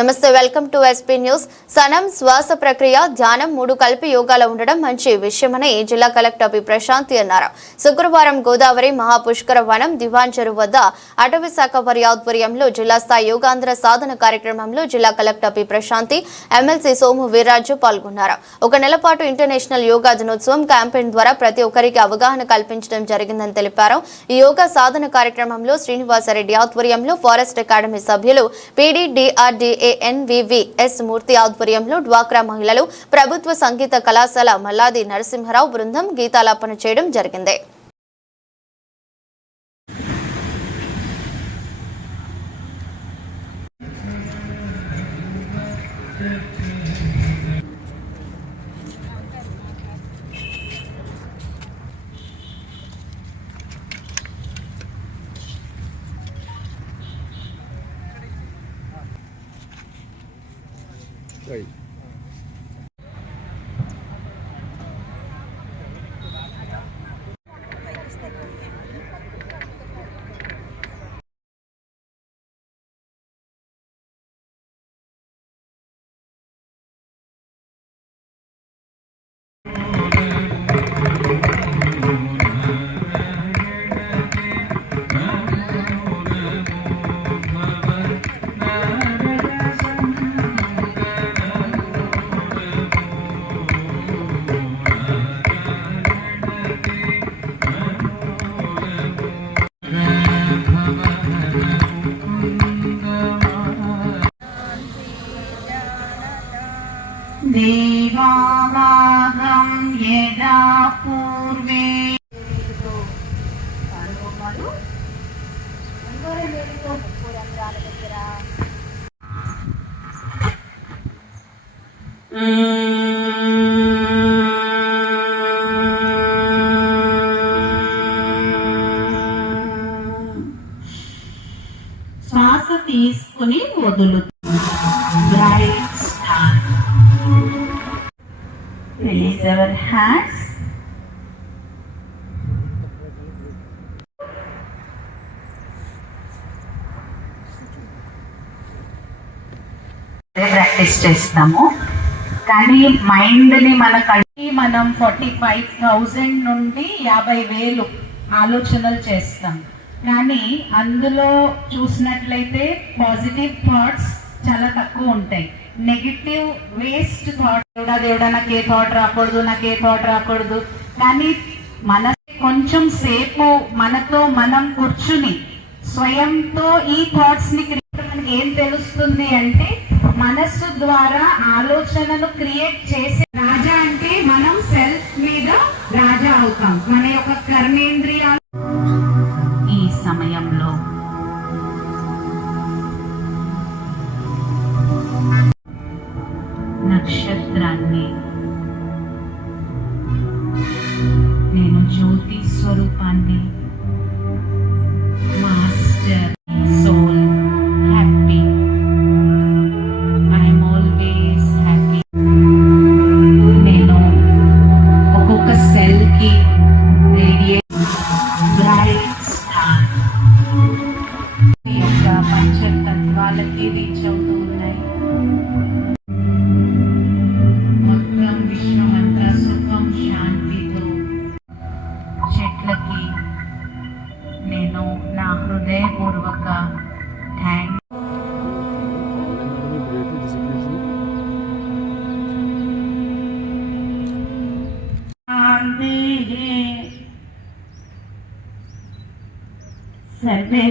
నమస్తే welcome to SP news. సనం శ్వాస ప్రక్రియ ధ్యానం మూడు కలిపి యోగాలో ఉండడం మంచి విషయమని జిల్లా కలెక్టర్ పి. ప్రశాంతి అన్నారు. శుక్రవారం గోదావరి మహాపుష్కర వనం దివాన్ చెరువు వద్ద అటవీ శాఖ వారి ఆధ్వర్యంలో జిల్లా స్థాయి యోగాంధ్ర సాధన కార్యక్రమంలో జిల్లా collector P. Prashanti MLC Somu Veerraju పాల్గొన్నారు. ఒక నెల పాటు ఇంటర్నేషనల్ యోగా దినోత్సవం క్యాంపెయిన్ ద్వారా ప్రతి ఒక్కరికి అవగాహన కల్పించడం జరిగిందని తెలిపారు. ఈ యోగా సాధన కార్యక్రమంలో శ్రీనివాసరెడ్డి ఆధ్వర్యంలో ఫారెస్ట్ అకాడమీ సభ్యులు పీడీ ఏఎన్వివిఎస్ మూర్తి ఆధ్వర్యంలో డ్వాక్రా మహిళలు ప్రభుత్వ సంగీత కళాశాల మల్లాది నరసింహరావు బృందం గీతాలాపన చేయడం జరిగింది. Right. దేవామాగం తీసుకొని వదులు ప్రాక్టీస్ చేస్తాము. కానీ మైండ్ని మన కట్టి మనం ఫార్టీ ఫైవ్ థౌజండ్ నుండి యాభై వేలు ఆలోచనలు చేస్తాం. కానీ అందులో చూసినట్లయితే పాజిటివ్ థాట్స్ చాలా తక్కువ ఉంటాయి. నెగిటివ్ వేస్ట్ థాట్ దేవుడా దేవుడా నాకు ఏ థాట్ రాకూడదు నాకు ఏ థాట్ రాకూడదు. కానీ మన కొంచెం సేపు మనతో మనం కూర్చుని స్వయంతో ఈ థాట్స్ని క్రియేట్ మనకి ఏం తెలుస్తుంది అంటే మనస్సు ద్వారా ఆలోచనను క్రియేట్ చేసే రాజా అంటే మనం సెల్ఫ్ మీద రాజా అవుతాం. మన యొక్క కర్మేంద్రియాలు సమయంలో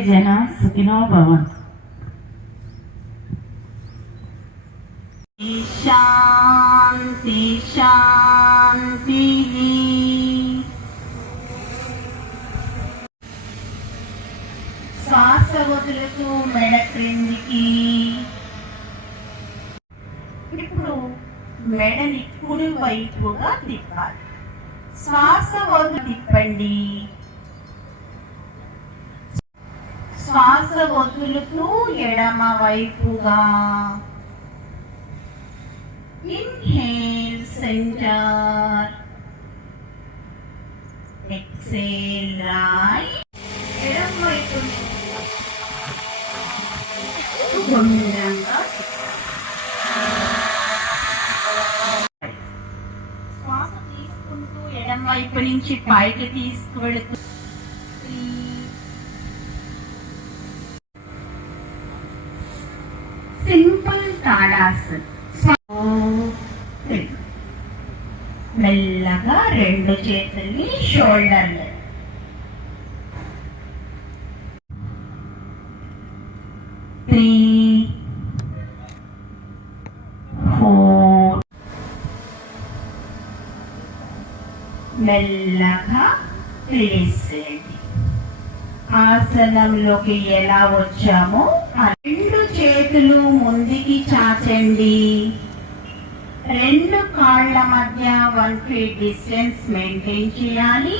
జన సుఖినో భవంతు శాంతి శాంతి. శ్వాస వదులుతూ మెడ క్రిందికి. ఇప్పుడు మెడని కుడి వైపుగా తిప్పాలి. శ్వాస వదులు తిప్పండి. కులుపు ఎడమ వైపుగా ఇన్హేల్ సెంటర్ ఎక్సేల్ రైట్ ఎడమ వైపు శ్వాస తీసుకుంటూ ఎడమ వైపు నుంచి పైకి తీసుకువెళుతూ తాడాస్. మెల్లగా రెండు చేతుల్ని షోల్డర్ త్రీ ఫోర్. మెల్లగా రిలీజ్ ఆసనంలోకి ఎలా వచ్చామో ఆ రెండు చేతులు ముందుకి చాచండి రెండు కాళ్ళ మధ్య వన్ ఫీట్ డిస్టెన్స్ మెయింటైన్ చేయాలి.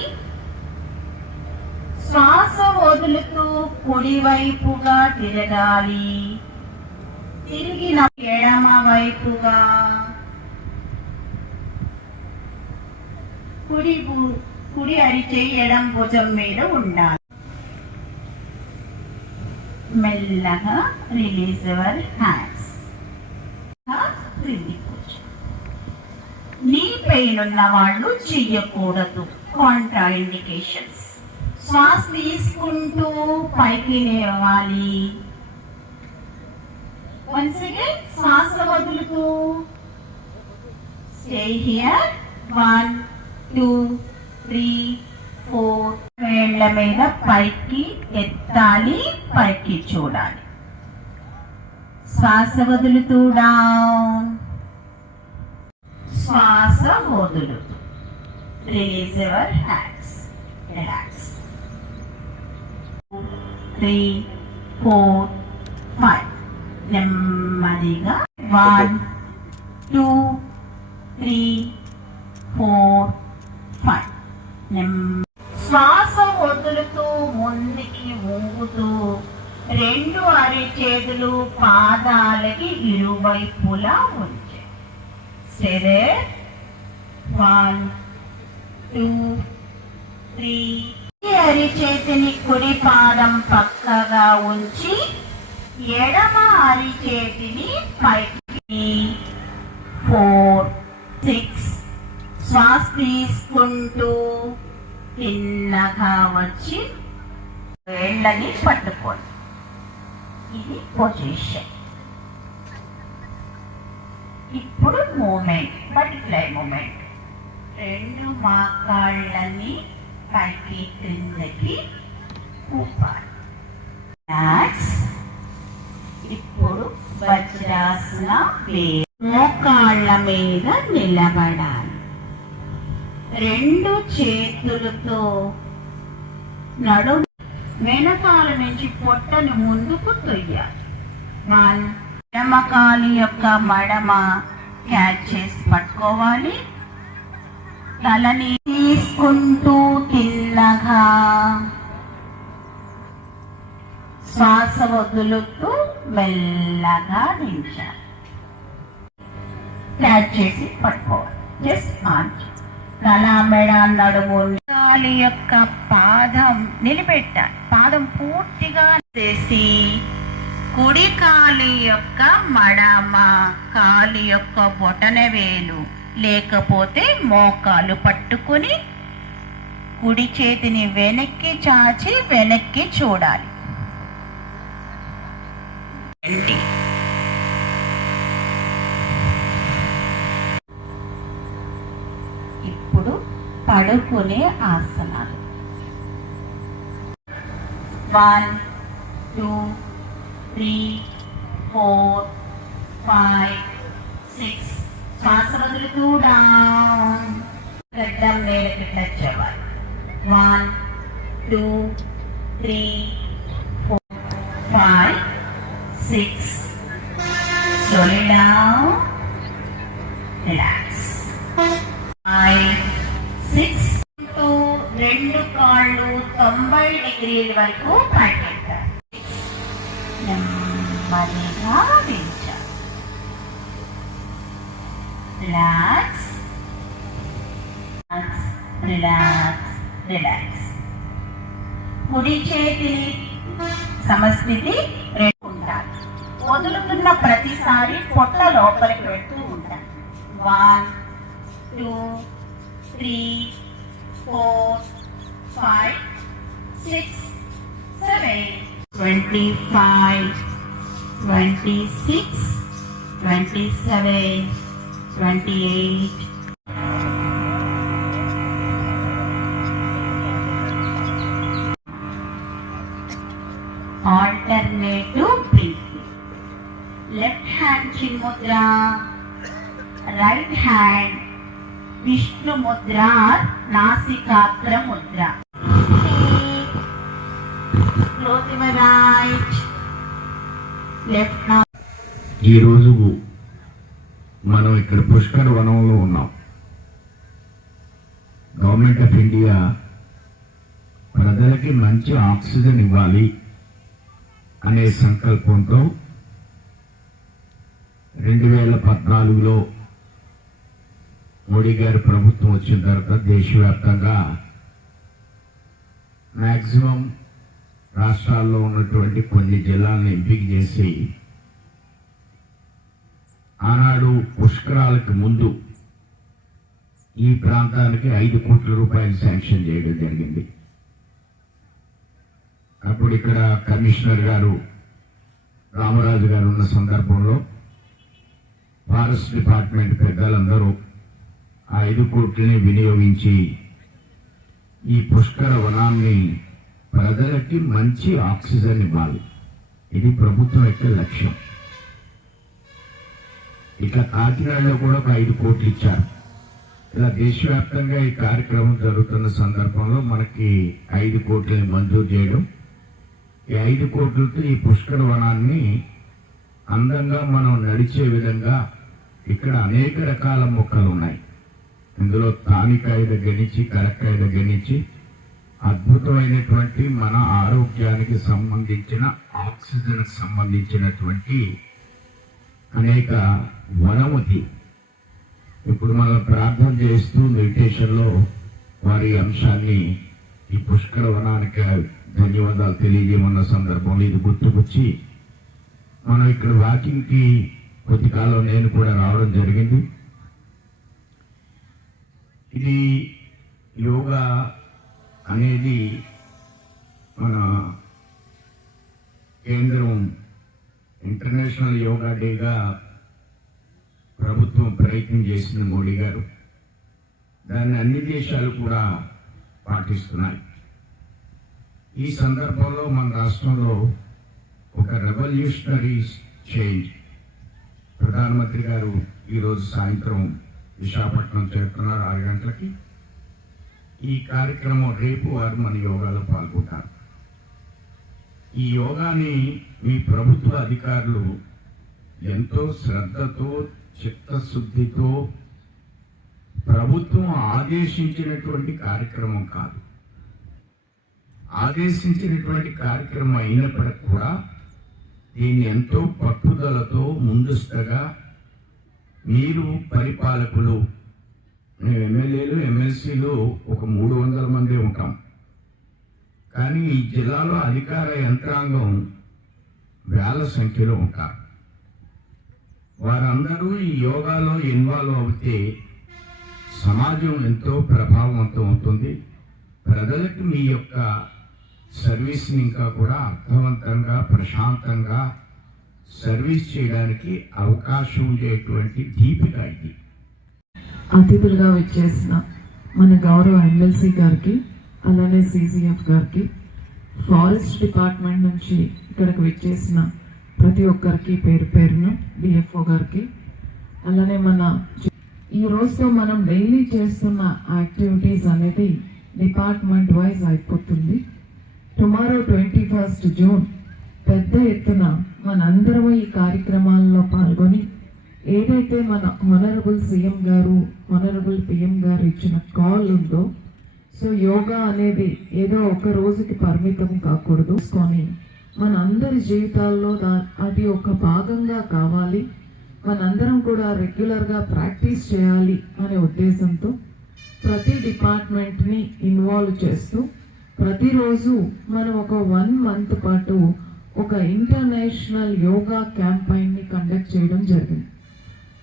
శ్వాస వదులుతూ కుడివైపుగా తిరగాలి. తిరిగిన ఎడమ వైపుగా కుడి కుడి అరిచే ఎడం భుజం మీద ఉండాలి. మెల్లగా రిలీజ్ యువర్ హ్యాండ్స్ పెయిన్ ఉన్న వాళ్ళు చెయ్యకూడదు. కాంట్రా ఇండికేషన్స్ శ్వాస తీసుకుంటూ పైకి లేవాలి. వన్స్ అగైన్ శ్వాస వదులుతూ. Stay here one two three four వేళ్ళ మీద పైకి ఎత్తాలి పైకి చూడాలి. శ్వాస వదులుతూ డౌన్ శ్వాస వదులుతూ release your hands relax three four five నెమ్మదిగా one two three four five నెమ్మ శ్వాస వదులుతూ ముందుకి ఊగుతూ రెండు అరిచేతులు పాదాలకి ఇరువైపులా ఉంది. సరే వన్ టూ త్రీ ఈ అరిచేతిని కుడి పాదం పక్కగా ఉంచి ఎడమ అరిచేతిని పైకి. ఫోర్ సిక్స్ శ్వాస తీసుకుంటూ తిన్నగా వచ్చి వేళ్ళని పట్టుకోండి. ఇది పొజిషన్ ఇప్పుడు మూమెంట్ బటర్ఫ్లై మూమెంట్ రెండు మాకాళ్ళని పైకి క్రిందకి ఊపాలి. ఇప్పుడు వజ్రాసన మోకాళ్ళ మీద నిలబడాలి. రెండు చేతులతో నడు వెనకాల నుంచి పొట్టను ముందుకు తొయ్యాలి. వన్ ఎడమకాలి యొక్క మడమ క్యాచ్ చేసి పట్టుకోవాలి. తలని తీసుకుంటూ తిల్లగా శ్వాస వదులుతూ మెల్లగా దించాలి. క్యాచ్ చేసి పట్టుకోవాలి. జస్ట్ మార్చి తల మెడ నడుము కాలి యొక్క పాదం నిలబెట్టాలి. పాదం పూర్తిగా చేసి కుడి కాలి యొక్క మడమ కాలి యొక్క బొటన వేలు లేకపోతే మోకాలు పట్టుకొని కుడి చేతిని వెనక్కి చాచి వెనక్కి చూడాలి? ఇప్పుడు పడుకునే ఆసనాలు one two three four five six శ్వాస వదులుతూ డౌన్ గడ్డం నేలకి టచ్ అవ్వాలి one two three four five six slowly down relax five six two రెండు కాళ్ళు తొంభై డిగ్రీల వరకు నెమ్మదిగా పీల్చాలి రిలాక్స్ రిలాక్స్ రిలాక్స్ కుడి చేతిని సమస్థితి ఉండాలి వదులుతున్న ప్రతిసారి పొట్ల లోపలికి పెడుతూ ఉంటాను one two three four five six seven twenty five 26, 27, 28, alternative breathing. Left hand chin mudra, right hand Vishnu mudra or Nasikatra mudra. Close your eyes. ఈరోజు మనం ఇక్కడ పుష్కర వనంలో ఉన్నాం. గవర్నమెంట్ ఆఫ్ ఇండియా ప్రజలకి మంచి ఆక్సిజన్ ఇవ్వాలి అనే సంకల్పంతో రెండు వేల పద్నాలుగులో మోడీ గారి ప్రభుత్వం వచ్చిన తర్వాత దేశవ్యాప్తంగా మ్యాక్సిమం రాష్ట్రాల్లో ఉన్నటువంటి కొన్ని జిల్లాలను ఎంపిక చేసి ఆనాడు పుష్కరాలకు ముందు ఈ ప్రాంతానికి ఐదు కోట్ల రూపాయలు శాంక్షన్ చేయడం జరిగింది. అప్పుడు ఇక్కడ కమిషనర్ గారు రామరాజు గారు ఉన్న సందర్భంలో ఫారెస్ట్ డిపార్ట్మెంట్ పెద్దలందరూ ఆ ఐదు కోట్లని వినియోగించి ఈ పుష్కర వనాన్ని ప్రజలకి మంచి ఆక్సిజన్ ఇవ్వాలి. ఇది ప్రభుత్వం యొక్క లక్ష్యం. ఇక కాకినాడలో కూడా ఒక ఐదు కోట్లు ఇచ్చారు. ఇలా దేశవ్యాప్తంగా ఈ కార్యక్రమం జరుగుతున్న సందర్భంలో మనకి ఐదు కోట్లని మంజూరు చేయడం ఈ ఐదు కోట్లతో ఈ పుష్కర వనాన్ని అందంగా మనం నడిచే విధంగా ఇక్కడ అనేక రకాల మొక్కలు ఉన్నాయి ఇందులో తానికాయ దగ్గర నుంచి కరక్కాయ దగ్గర నుంచి అద్భుతమైనటువంటి మన ఆరోగ్యానికి సంబంధించిన ఆక్సిజన్ సంబంధించినటువంటి అనేక వనముది. ఇప్పుడు మనం ప్రార్థన చేస్తూ మెడిటేషన్లో వారి అంశాన్ని ఈ పుష్కర వనానికి ధన్యవాదాలు తెలియజేయమన్న సందర్భంలో ఇది గుర్తుకొచ్చి మనం ఇక్కడ వాకింగ్కి కొద్ది కాలం నేను కూడా రావడం జరిగింది. ఇది యోగా అనేది మన కేంద్రం ఇంటర్నేషనల్ యోగా డేగా ప్రభుత్వం ప్రయత్నం చేసింది మోడీ గారు. దాన్ని అన్ని దేశాలు కూడా పాటిస్తున్నాయి. ఈ సందర్భంలో మన రాష్ట్రంలో ఒక రెవల్యూషనరీ చేంజ్ ప్రధానమంత్రి గారు ఈరోజు సాయంత్రం విశాఖపట్నం చేరుతున్నారు ఆరు గంటలకి. ఈ కార్యక్రమం రేపు వారు మన యోగాలో పాల్గొంటారు. ఈ యోగాని మీ ప్రభుత్వ అధికారులు ఎంతో శ్రద్ధతో చిత్తశుద్ధితో ప్రభుత్వం ఆదేశించినటువంటి కార్యక్రమం కాదు. ఆదేశించినటువంటి కార్యక్రమం అయినప్పటికి కూడా దీన్ని ఎంతో పట్టుదలతో ముందస్తుగా మీరు పరిపాలకులు మేము ఎమ్మెల్యేలు ఎమ్మెల్సీలు ఒక మూడు వందల మంది ఉంటాం. కానీ ఈ జిల్లాలో అధికార యంత్రాంగం వేల సంఖ్యలో ఉంటారు. వారందరూ ఈ యోగాలో ఇన్వాల్వ్ అవుతే సమాజం ఎంతో ప్రభావవంతం అవుతుంది. ప్రజలకు మీ యొక్క సర్వీస్ని ఇంకా కూడా అర్థవంతంగా ప్రశాంతంగా సర్వీస్ చేయడానికి అవకాశం ఉండేటువంటి దీపిక ఇది. అతిథులుగా వచ్చేసిన మన గౌరవ ఎమ్మెల్సీ గారికి అలానే సీసీఎఫ్ గారికి ఫారెస్ట్ డిపార్ట్మెంట్ నుంచి ఇక్కడికి వచ్చేసిన ప్రతి ఒక్కరికి పేరు పేరున డిఎఫ్ఓ గారికి అలానే మన ఈ రోజుతో మనం డైలీ చేస్తున్న యాక్టివిటీస్ అనేది డిపార్ట్మెంట్ వైజ్ అయిపోతుంది. టుమారో ట్వంటీ ఫస్ట్ జూన్ పెద్ద ఎత్తున మనందరము ఈ కార్యక్రమాల్లో పాల్గొని ఏదైతే మన honourable CM garu honourable PM garu ఇచ్చిన కాల్ ఉందో సో యోగా అనేది ఏదో ఒక రోజుకి పరిమితం కాకూడదు. కానీ మన అందరి జీవితాల్లో దా అది ఒక భాగంగా కావాలి. మనందరం కూడా రెగ్యులర్గా ప్రాక్టీస్ చేయాలి అనే ఉద్దేశంతో ప్రతి డిపార్ట్మెంట్ని ఇన్వాల్వ్ చేస్తూ ప్రతిరోజు మనం ఒక వన్ మంత్ పాటు ఒక ఇంటర్నేషనల్ యోగా క్యాంపైన్ని కండక్ట్ చేయడం జరిగింది.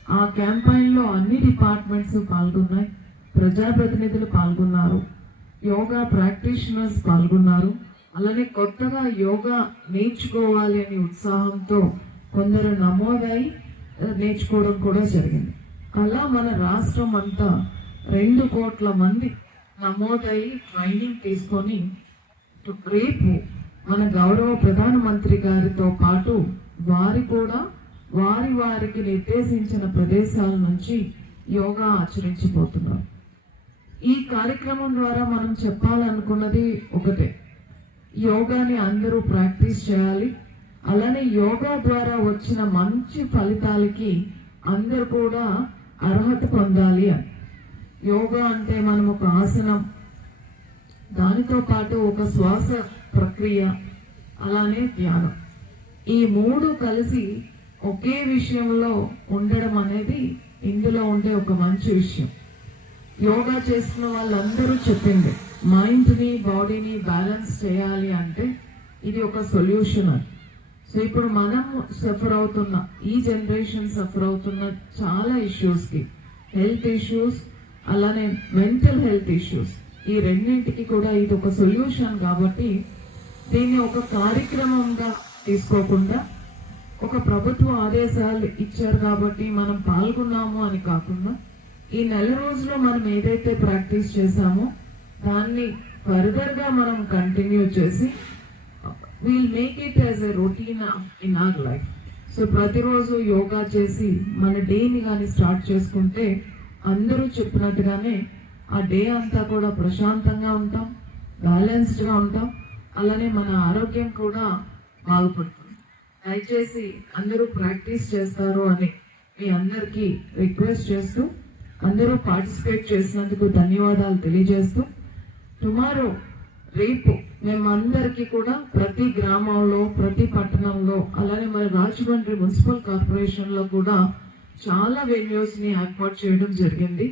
ఆ క్యాంపైన్లో అన్ని డిపార్ట్మెంట్స్ పాల్గొన్నాయి. ప్రజాప్రతినిధులు పాల్గొన్నారు. యోగా ప్రాక్టీషనర్స్ పాల్గొన్నారు. అలానే కొత్తగా యోగా నేర్చుకోవాలి అనే ఉత్సాహంతో కొందరు నమోదై నేర్చుకోవడం కూడా జరిగింది. అలా మన రాష్ట్రం అంతా రెండు కోట్ల మంది నమోదై ట్రైనింగ్ తీసుకొని రేపు మన గౌరవ ప్రధానమంత్రి గారితో పాటు వారి కూడా వారి వారికి నిర్దేశించిన ప్రదేశాల నుంచి యోగా ఆచరించిపోతున్నారు ఈ కార్యక్రమం ద్వారా మనం చెప్పాలనుకున్నది ఒకటే. యోగాని అందరూ ప్రాక్టీస్ చేయాలి. అలానే యోగా ద్వారా వచ్చిన మంచి ఫలితాలకి అందరు కూడా అర్హత పొందాలి అని. యోగా అంటే మనం ఒక ఆసనం. దానితో పాటు ఒక శ్వాస ప్రక్రియ. అలానే ధ్యానం. ఈ మూడు కలిసి ఒకే విషయంలో ఉండడం అనేది ఇందులో ఉండే ఒక మంచి విషయం. యోగా చేస్తున్న వాళ్ళందరూ చెప్పింది మైండ్ని బాడీని బ్యాలెన్స్ చేయాలి అంటే ఇది ఒక సొల్యూషన్ అని. సో ఇప్పుడు మనం సఫర్ అవుతున్న ఈ జనరేషన్ సఫర్ అవుతున్న చాలా ఇష్యూస్కి హెల్త్ ఇష్యూస్ అలానే మెంటల్ హెల్త్ ఇష్యూస్ ఈ రెండింటికి కూడా ఇది ఒక సొల్యూషన్ కాబట్టి దీన్ని ఒక కార్యక్రమంగా తీసుకోకుండా ఒక ప్రభుత్వ ఆదేశాలు ఇచ్చారు కాబట్టి మనం పాల్గొన్నాము అని కాకుండా ఈ నెల రోజుల్లో మనం ఏదైతే ప్రాక్టీస్ చేశామో దాన్ని ఫర్దర్గా మనం కంటిన్యూ చేసి will make it as a routine in our life so ప్రతిరోజు యోగా చేసి మన డేని కానీ స్టార్ట్ చేసుకుంటే అందరూ చెప్పినట్టుగానే ఆ డే అంతా కూడా ప్రశాంతంగా ఉంటాం బ్యాలెన్స్డ్గా ఉంటాం. అలానే మన ఆరోగ్యం కూడా బాగుపడుతుంది. దయచేసి అందరూ ప్రాక్టీస్ చేస్తారు అని మీ అందరికీ రిక్వెస్ట్ చేస్తూ అందరూ పార్టిసిపేట్ చేసినందుకు ధన్యవాదాలు తెలియజేస్తూ టుమారో రేపు మేమందరికీ కూడా ప్రతి గ్రామంలో ప్రతి పట్టణంలో అలానే మన రాజమండ్రి మున్సిపల్ కార్పొరేషన్లో కూడా చాలా వెన్యూస్ని ఏర్పాటు చేయడం జరిగింది.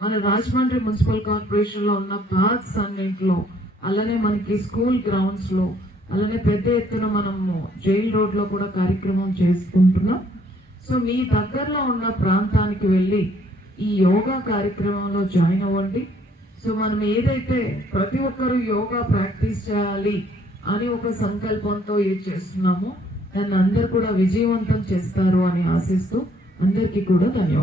మన రాజమండ్రి మున్సిపల్ కార్పొరేషన్లో ఉన్న పార్క్స్ అన్నింటిలో అలానే మనకి స్కూల్ గ్రౌండ్స్లో అలానే పెద్ద ఎత్తున మనము జైల్ రోడ్లో కూడా కార్యక్రమం చేసుకుంటున్నాం. సో మీ దగ్గరలో ఉన్న ప్రాంతానికి వెళ్ళి ఈ యోగా కార్యక్రమంలో జాయిన్ అవ్వండి. సో మనం ఏదైతే ప్రతి ఒక్కరూ యోగా ప్రాక్టీస్ చేయాలి అని ఒక సంకల్పంతో ఇది చేస్తున్నామో దాన్ని అందరు కూడా విజయవంతం చేస్తారు అని ఆశిస్తూ అందరికీ కూడా ధన్యవాదాలు.